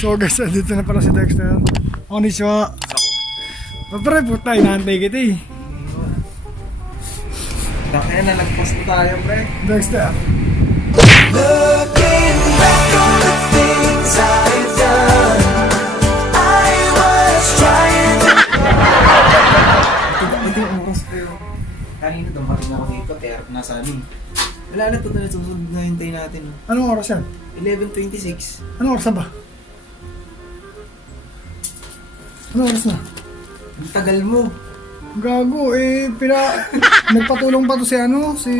So guys, dito na pala si Dexter. Konnichiwa. Pre, puta, inaantay kita eh. Kaya na, nag-post na tayo, pre. Dexter. Looking back on the things I've done, I was trying to... Ito yung oras, pre. Kanina dumating ako dito, kaya nasa amin. Wala na ito na susunod na hintay natin. Anong oras yan? 11:26. Anong oras na ba? Anong oras na? Ang tagal mo. Gago, nagpatulong pa to si ano, si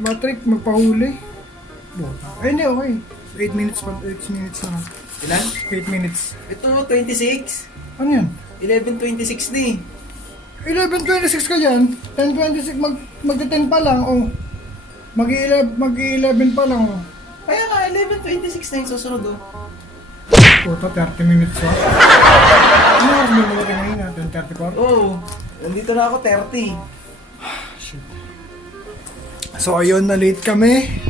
Patrick magpahuli. Ay hindi, okay. 8 minutes pa, 8 minutes na. Ilan? 8 minutes. Ito, 26. Ano yan? 11:26 na eh. 11:26 ka dyan, 10:26, magte-10 pa lang, oh. Mag-11 pa lang, oh. Kaya nga, 11:26 na yung susunod, oh. Puta, 30 minutes pa. Ano oras mo nila kanina? 10:34? Oo. Nandito na ako, 30. Shit. So ayun, na late kami.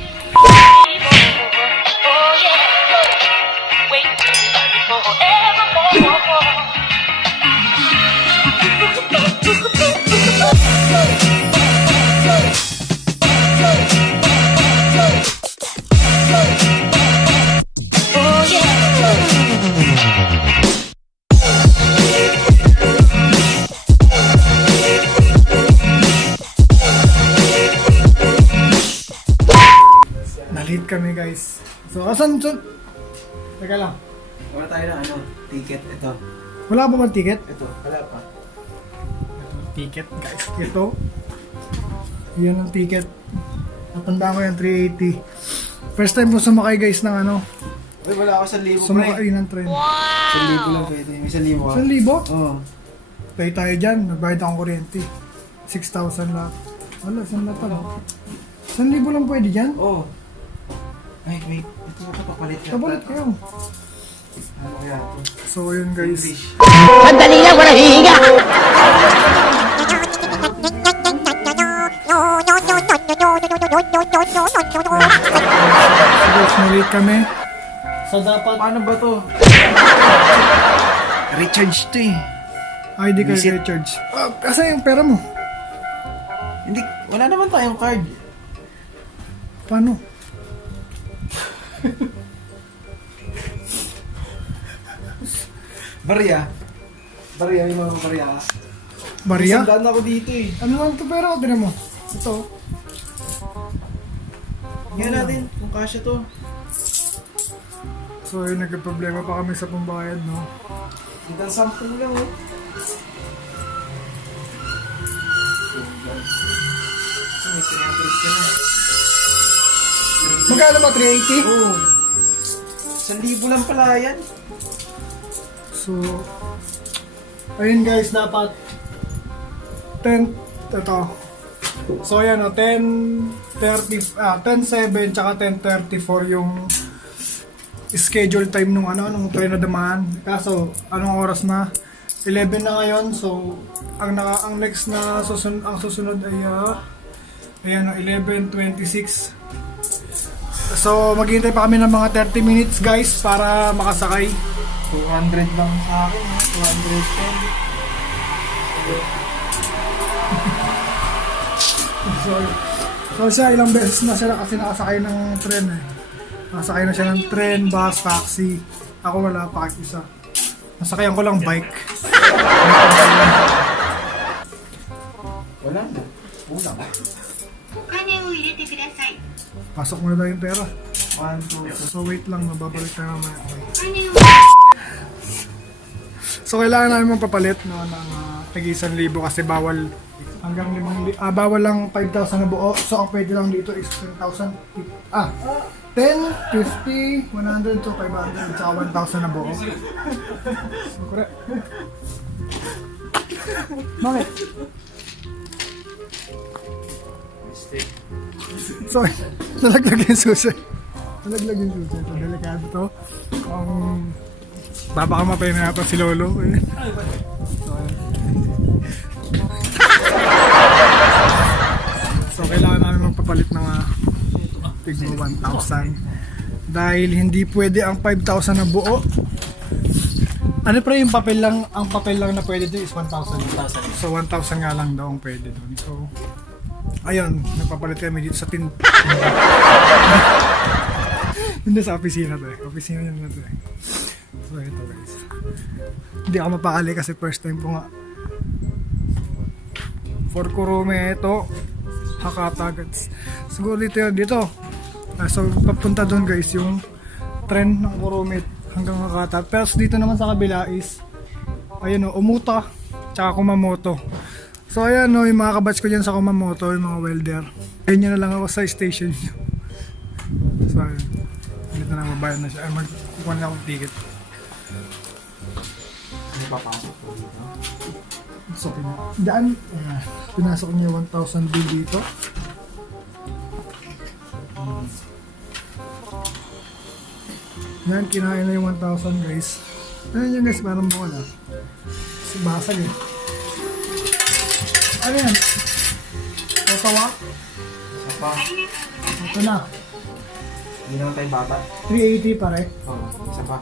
Na-late kami guys. So asan? Teka lang. Wala tayo na ticket. Ito. Wala pa bang ticket? Ito, wala pa. Ticket guys. Ito. Yan ang ticket. Natanda ko yan, 380. First time ko sumakay guys ng ano. Uy, wala ako 1,000, pre. Sumakay ng train. 1,000 lang pwede. May 1,000 ka. 1,000? Oo. Pay tayo dyan. Nagbayad akong kuryente. 6,000 lang. Wala, saan na pala? 1,000 lang pwede dyan? Oo. Ay, wait. Ito ka papalit ka. Kabalit kayo. Ano kaya ito? So yun guys. English. Sandali lang, walang hihinga! So guys, na-late kami. So dapat... Paano ba to? Recharge to eh. Ay, di ka Visit. recharge. Kasi yung pera mo. Hindi, wala naman tayong card. Paano? Barya. Barya, may mga barya. Maria? Sandaan ako dito eh. Ano lang ito pera ko? Tinan mo. Ito. Tingnan natin kung kasya to. So yun, nagka-problema pa kami sa pambayad, no? Hanggang 10 lang oh. May 300 ka na. Magkano ba? 380? Oo. 1,000 lang pala yan. So, ayun guys, dapat 10, ito. So ayan o, 10:7 tsaka 10:34 yung schedule time nung train na dumaan. Kaso, anong oras na? 11 na ngayon, so ang next na susunod ay ayan o, 11:26. So maghihintay pa kami ng mga 30 minutes guys para makasakay. 200 lang sa akin ha. 210. So siya, ilang beses na siya kasi nakasakay ng tren eh. Nakasakay na siya ng tren, bus, taxi. Ako wala pa kahit isa. Nasakayan ko lang bike. Wala na. Kulang. Pasok mo na daw yung pera. 1, 2, So wait lang, mababalik tayo mamaya. So kailangan namin magpapalit ng tag-1,000 kasi bawal hanggang 5,000 bawal lang 5,000 na buo. So ang pwede lang dito is 10,000 10, 50, 100 to 500 tsaka 1,000 na buo. So, correct. Bakit? Sorry, nalaglag yung susi. Nalaglag yung susi. So, delikado to. Baka mapay na natin si Lolo. So, kailangan namin magpapalit ng tigno 1,000. Dahil hindi pwede ang 5,000 na buo. Ano pre, yung papel lang, ang papel lang na pwede doon is 1,000. 1,000. So 1,000 nga lang daw ang pwede doon. So ayun, nagpapalit kami dito sa hindi sa opisina to eh. Opisina yun na to eh. So ito guys. Hindi ako mapakali kasi first time ko nga. For Kurume ito. Hakata guys. Siguro dito yun, dito. So papunta doon guys yung trend ng Kurume hanggang Hakata. Pero dito naman sa kabila is ayun o, Umuta tsaka Kumamoto. So ayan o, yung mga kabatch ko dyan sa Kumamoto, yung mga welder. Ayun nyo na lang ako sa station nyo. So ayun, dito na mabayad na siya. Ay, magkukuha na akong ticket. Ano papasok po dito? So daan, pinasok niya 1,000 bill dito. Yan, kinain na yung 1,000 guys. Ano yan guys, parang buwan ah. Kasi basag eh. Ano yan? Tosawa? Isa pa. Ito na. Hindi naman tayo baba. 380 pare. Oo, isa pa.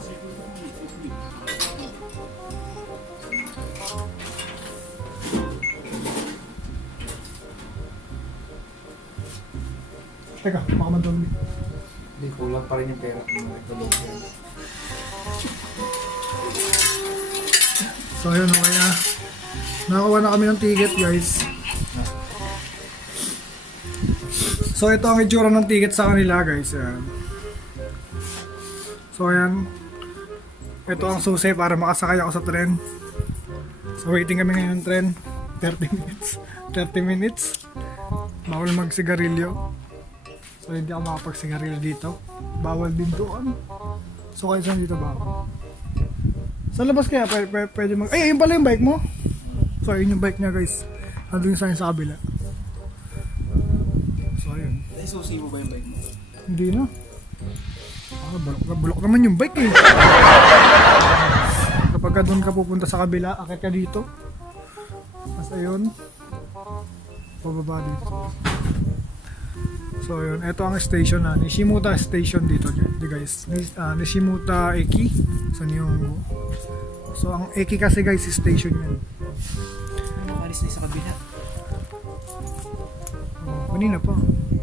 Teka, baka madumi. Hindi, kulang pa rin yung pera kung nagtulog yan. So ayun, okay na. Nakakuha na kami ng ticket guys. So ito ang itsura ng ticket sa kanila guys. Ayan. So ayan. Ito ang susi para makasakay ako sa tren. So waiting kami ngayon ng tren. 30 minutes. 30 minutes. Bawal magsigarilyo. So hindi ako makapagsigarilyo dito. Bawal din doon. So kayo saan dito bawal? Sa labas kaya pwede mag... Ay, ayun pala yung bike mo. So ayun yung bike niya guys. Nandun yung sign sa kabila. So ayun. Ay, susi mo ba yung bike mo? Hindi na. Bulok naman yung bike eh. Kapag ka doon ka pupunta sa kabila, akit ka dito. Tapos ayun. Pababa dito. So ayun, ito ang station na Nishimuta Station dito guys. Nishimuta Eki. So yung... So ang Eki kasi guys, station yan. Ano, alis na sa kabila? Oh, kanina pa.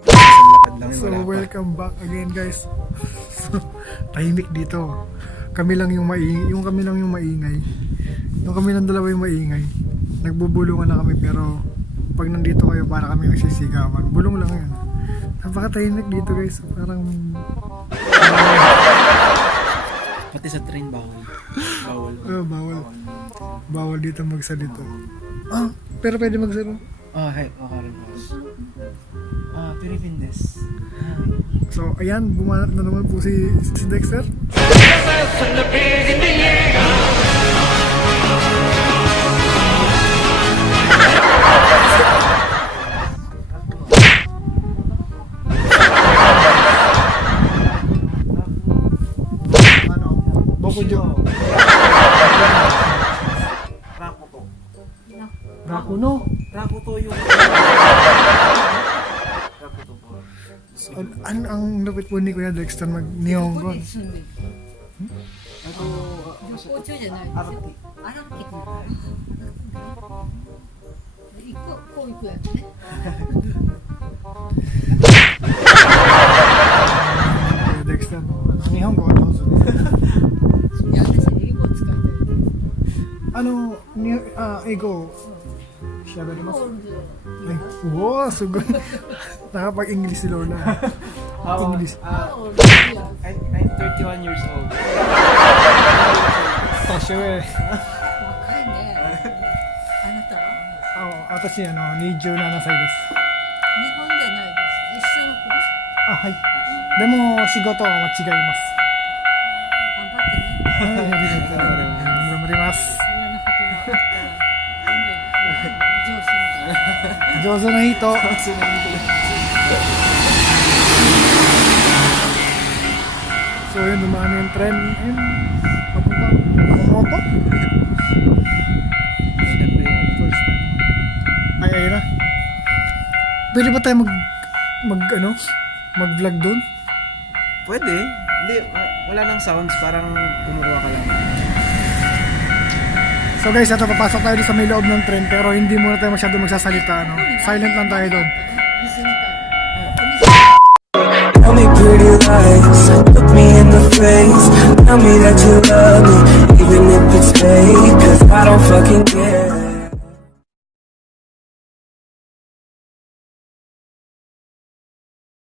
Isang lakad lang yun, So wala pa. welcome back again guys. So tahimik dito. Kami lang yung maingay. Yung kami lang yung maingay. Yung kami lang dalawa yung maingay. Nagbubulungan na kami pero pag nandito kayo para kami nagsisigawan. Bulong lang yan. Napakatahimik dito guys. Parang Pati sa train bawal. Bawal. bawal. Bawal dito magsalita. Ah, pero pwede magsalita. Ah, hey, okay. Ah, Pilipinas. So ayan, bumanat na naman po si Dexter. Ano? Bokujo. Rakuto. Rakuno. Rakuto yung... Rakuto po. Ang lupit po ni Kuya Dexter mag-Nihongo. あと、旅行中じゃないですよ。荒木君。行く、こう行くやつね。 Kuya Dexter, Nihongo wa Tosu. いや、私英語使いたい。Ano, ego. Siya ba naman? ホールド。 Ay, wow, sugod. Nakapag-English si Lola. English. ホールド。いや、 I'm 31 years old. Tasyo eh. 若いね。あなたは。 Atashi, 27歳です。日本じゃないです。一緒の子。あ、はい。でも、仕事は違います。頑張ってね。はい、ありがとうございます。頑張ります。嫌なことがあったら、上司みたいな。上手な人。So yun, dumaan yung tren. Ayun, papunta. Kumoto. First time. Ay, ayun na. Pwede ba tayo mag vlog doon? Pwede. Hindi, wala nang sounds. Parang kumukuha ka lang. So guys, ito papasok tayo doon sa may loob ng train pero hindi muna tayo masyado magsasalita, no? Silent lang tayo doon. Gising ka. Tell me pretty lies, look me in the face. Tell me that you love me, even if it's fake. Cause I don't fucking care.